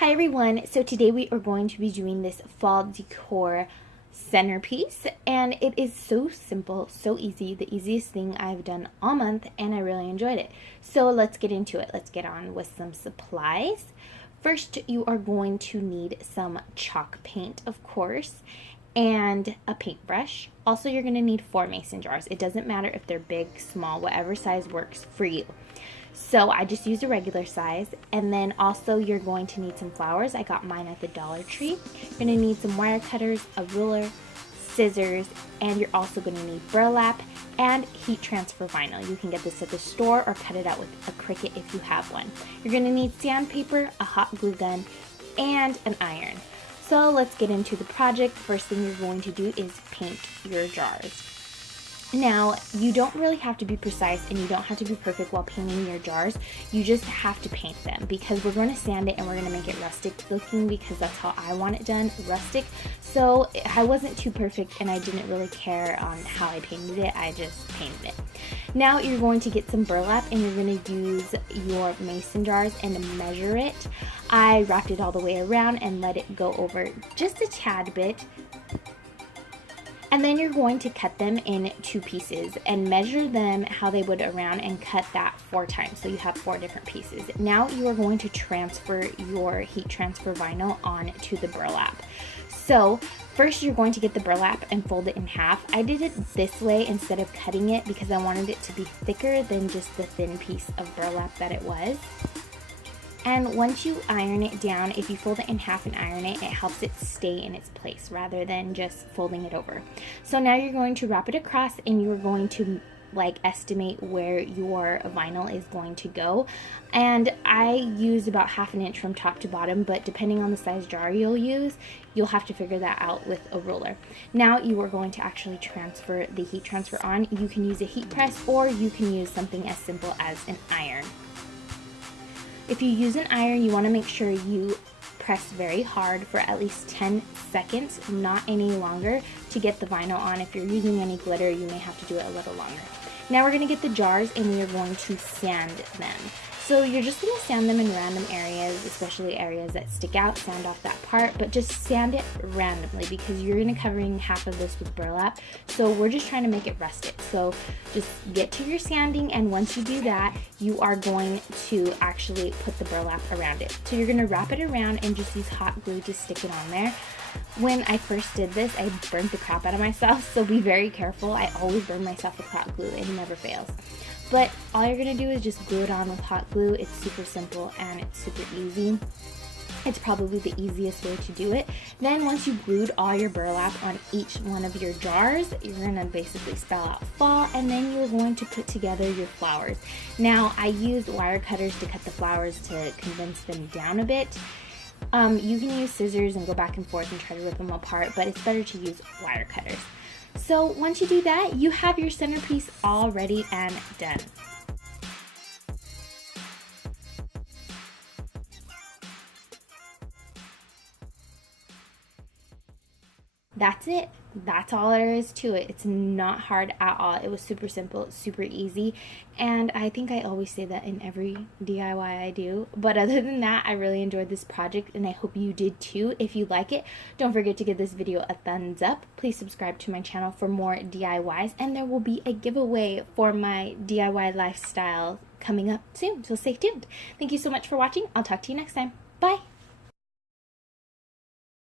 Hi everyone, so today we are going to be doing this fall decor centerpiece, and it is so simple, so easy, the easiest thing I've done all month, and I really enjoyed it. So let's get into it. Let's get on with some supplies. First, you are going to need some chalk paint, of course, and a paintbrush. Also, you're going to need 4 mason jars. It doesn't matter if they're big, small, whatever size works for you. So I just used a regular size, and then also you're going to need some flowers. I got mine at the Dollar Tree. You're going to need some wire cutters, a ruler, scissors, and you're also going to need burlap and heat transfer vinyl. You can get this at the store or cut it out with a Cricut if you have one. You're going to need sandpaper, a hot glue gun, and an iron. So let's get into the project. First thing you're going to do is paint your jars. Now, you don't really have to be precise and you don't have to be perfect while painting your jars. You just have to paint them because we're going to sand it and we're going to make it rustic looking because that's how I want it done, rustic. So I wasn't too perfect and I didn't really care on how I painted it. I just painted it. Now you're going to get some burlap and you're going to use your mason jars and measure it. I wrapped it all the way around and let it go over just a tad bit. And then you're going to cut them in 2 pieces and measure them how they would around and cut that 4 times. So you have 4 different pieces. Now you are going to transfer your heat transfer vinyl onto the burlap. So first you're going to get the burlap and fold it in half. I did it this way instead of cutting it because I wanted it to be thicker than just the thin piece of burlap that it was. And once you iron it down, if you fold it in half and iron it, it helps it stay in its place rather than just folding it over. So now you're going to wrap it across and you're going to estimate where your vinyl is going to go. And I used about 1/2 inch from top to bottom, but depending on the size jar you'll use, you'll have to figure that out with a ruler. Now you are going to actually transfer the heat transfer on. You can use a heat press or you can use something as simple as an iron. If you use an iron, you want to make sure you press very hard for at least 10 seconds, not any longer, to get the vinyl on. If you're using any glitter, you may have to do it a little longer. Now we're going to get the jars and we are going to sand them. So you're just going to sand them in random areas, especially areas that stick out, sand off that part, but just sand it randomly because you're going to covering half of this with burlap. So we're just trying to make it rustic. So just get to your sanding, and once you do that, you are going to actually put the burlap around it. So you're going to wrap it around and just use hot glue to stick it on there. When I first did this, I burnt the crap out of myself, so be very careful. I always burn myself with hot glue. It never fails. But all you're going to do is just glue it on with hot glue. It's super simple and it's super easy. It's probably the easiest way to do it. Then once you glued all your burlap on each one of your jars, you're going to basically spell out fall, and then you're going to put together your flowers. Now, I used wire cutters to cut the flowers to condense them down a bit. You can use scissors and go back and forth and try to rip them apart, but it's better to use wire cutters. So once you do that, you have your centerpiece all ready and done. That's it. That's all there is to it. It's not hard at all. It was super simple, super easy, and I think I always say that in every DIY I do. But other than that, I really enjoyed this project and I hope you did too. If you like it, don't forget to give this video a thumbs up. Please subscribe to my channel for more DIYs, and there will be a giveaway for my DIY lifestyle coming up soon, so stay tuned. Thank you so much for watching. I'll talk to you next time.